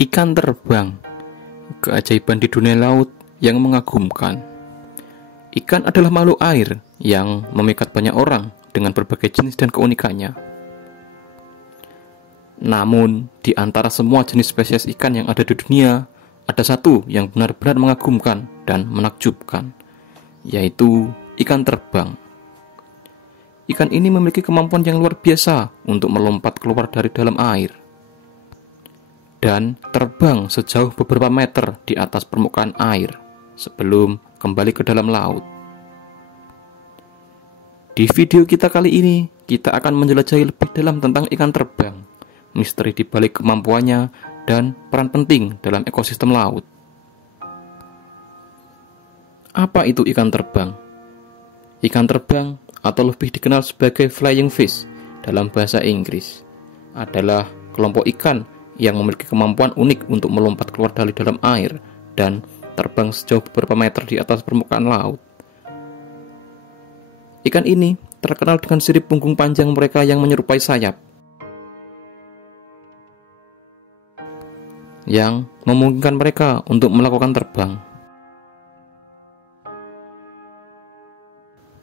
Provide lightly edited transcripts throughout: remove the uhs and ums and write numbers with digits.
Ikan terbang, keajaiban di dunia laut yang mengagumkan. Ikan adalah makhluk air yang memikat banyak orang dengan berbagai jenis dan keunikannya. Namun, di antara semua jenis spesies ikan yang ada di dunia, ada satu yang benar-benar mengagumkan dan menakjubkan, yaitu ikan terbang. Ikan ini memiliki kemampuan yang luar biasa untuk melompat keluar dari dalam air dan terbang sejauh beberapa meter di atas permukaan air sebelum kembali ke dalam laut. Di video kita kali ini, kita akan menjelajahi lebih dalam tentang ikan terbang, misteri di balik kemampuannya, dan peran penting dalam ekosistem laut. Apa itu ikan terbang? Ikan terbang, atau lebih dikenal sebagai flying fish dalam bahasa Inggris, adalah kelompok ikan yang memiliki kemampuan unik untuk melompat keluar dari dalam air dan terbang sejauh beberapa meter di atas permukaan laut. Ikan ini terkenal dengan sirip punggung panjang mereka yang menyerupai sayap, yang memungkinkan mereka untuk melakukan terbang.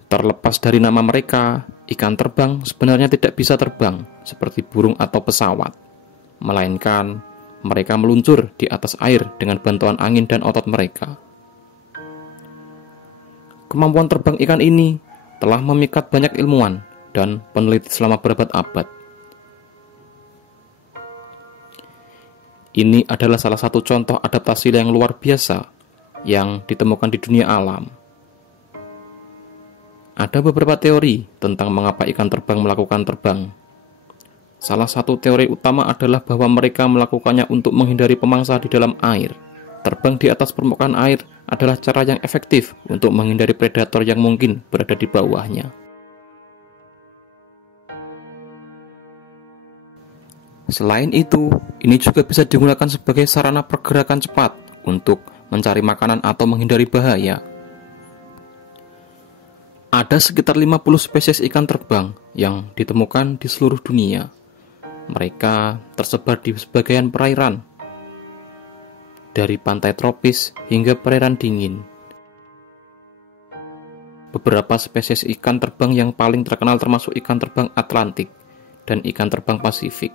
Terlepas dari nama mereka, ikan terbang sebenarnya tidak bisa terbang seperti burung atau pesawat, melainkan mereka meluncur di atas air dengan bantuan angin dan otot mereka. Kemampuan terbang ikan ini telah memikat banyak ilmuwan dan peneliti selama berabad-abad. Ini adalah salah satu contoh adaptasi yang luar biasa yang ditemukan di dunia alam. Ada beberapa teori tentang mengapa ikan terbang melakukan terbang. Salah satu teori utama adalah bahwa mereka melakukannya untuk menghindari pemangsa di dalam air. Terbang di atas permukaan air adalah cara yang efektif untuk menghindari predator yang mungkin berada di bawahnya. Selain itu, ini juga bisa digunakan sebagai sarana pergerakan cepat untuk mencari makanan atau menghindari bahaya. Ada sekitar 50 spesies ikan terbang yang ditemukan di seluruh dunia. Mereka tersebar di sebagian perairan, dari pantai tropis hingga perairan dingin. Beberapa spesies ikan terbang yang paling terkenal termasuk ikan terbang Atlantik dan ikan terbang Pasifik.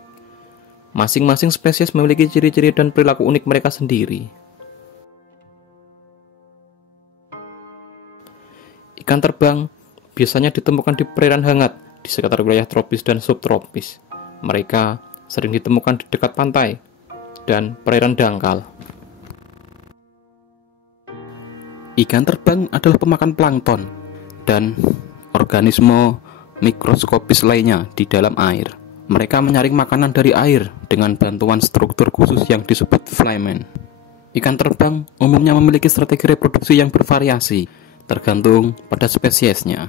Masing-masing spesies memiliki ciri-ciri dan perilaku unik mereka sendiri. Ikan terbang biasanya ditemukan di perairan hangat di sekitar wilayah tropis dan subtropis. Mereka sering ditemukan di dekat pantai dan perairan dangkal. Ikan terbang adalah pemakan plankton dan organisme mikroskopis lainnya di dalam air. Mereka menyaring makanan dari air dengan bantuan struktur khusus yang disebut filamen. Ikan terbang umumnya memiliki strategi reproduksi yang bervariasi, tergantung pada spesiesnya.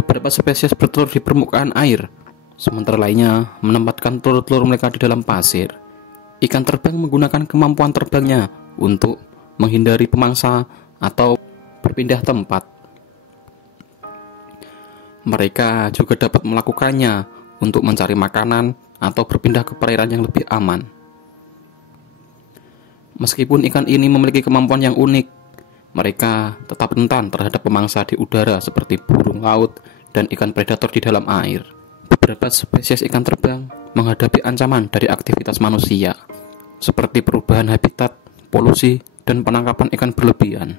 Beberapa spesies bertelur di permukaan air, sementara lainnya menempatkan telur-telur mereka di dalam pasir. Ikan terbang menggunakan kemampuan terbangnya untuk menghindari pemangsa atau berpindah tempat. Mereka juga dapat melakukannya untuk mencari makanan atau berpindah ke perairan yang lebih aman. Meskipun ikan ini memiliki kemampuan yang unik, mereka tetap rentan terhadap pemangsa di udara seperti burung laut dan ikan predator di dalam air. Beberapa spesies ikan terbang menghadapi ancaman dari aktivitas manusia, seperti perubahan habitat, polusi, dan penangkapan ikan berlebihan.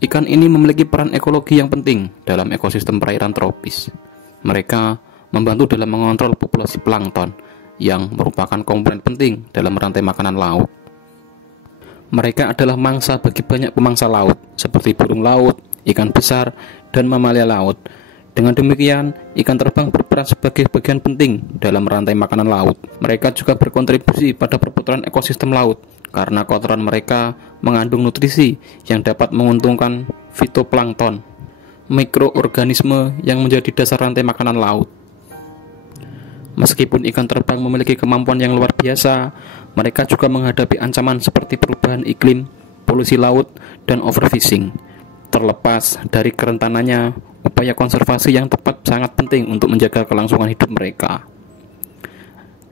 Ikan ini memiliki peran ekologi yang penting dalam ekosistem perairan tropis. Mereka membantu dalam mengontrol populasi plankton, yang merupakan komponen penting dalam rantai makanan laut. Mereka adalah mangsa bagi banyak pemangsa laut, seperti burung laut, ikan besar, dan mamalia laut. Dengan demikian, ikan terbang berperan sebagai bagian penting dalam rantai makanan laut. Mereka juga berkontribusi pada perputaran ekosistem laut, karena kotoran mereka mengandung nutrisi yang dapat menguntungkan fitoplankton, mikroorganisme yang menjadi dasar rantai makanan laut. Meskipun ikan terbang memiliki kemampuan yang luar biasa, mereka juga menghadapi ancaman seperti perubahan iklim, polusi laut, dan overfishing. Terlepas dari kerentanannya, upaya konservasi yang tepat sangat penting untuk menjaga kelangsungan hidup mereka.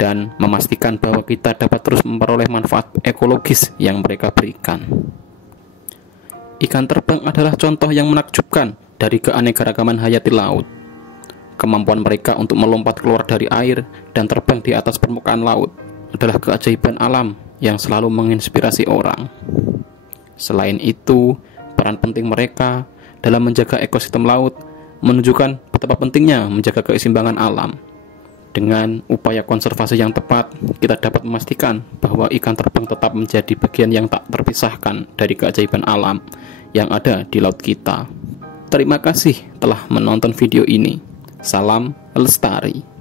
dan memastikan bahwa kita dapat terus memperoleh manfaat ekologis yang mereka berikan. Ikan terbang adalah contoh yang menakjubkan dari keanekaragaman hayati laut. Kemampuan mereka untuk melompat keluar dari air dan terbang di atas permukaan laut adalah keajaiban alam yang selalu menginspirasi orang. Selain itu, peran penting mereka dalam menjaga ekosistem laut menunjukkan betapa pentingnya menjaga keseimbangan alam. Dengan upaya konservasi yang tepat, kita dapat memastikan bahwa ikan terbang tetap menjadi bagian yang tak terpisahkan dari keajaiban alam yang ada di laut kita. Terima kasih telah menonton video ini. Salam Lestari.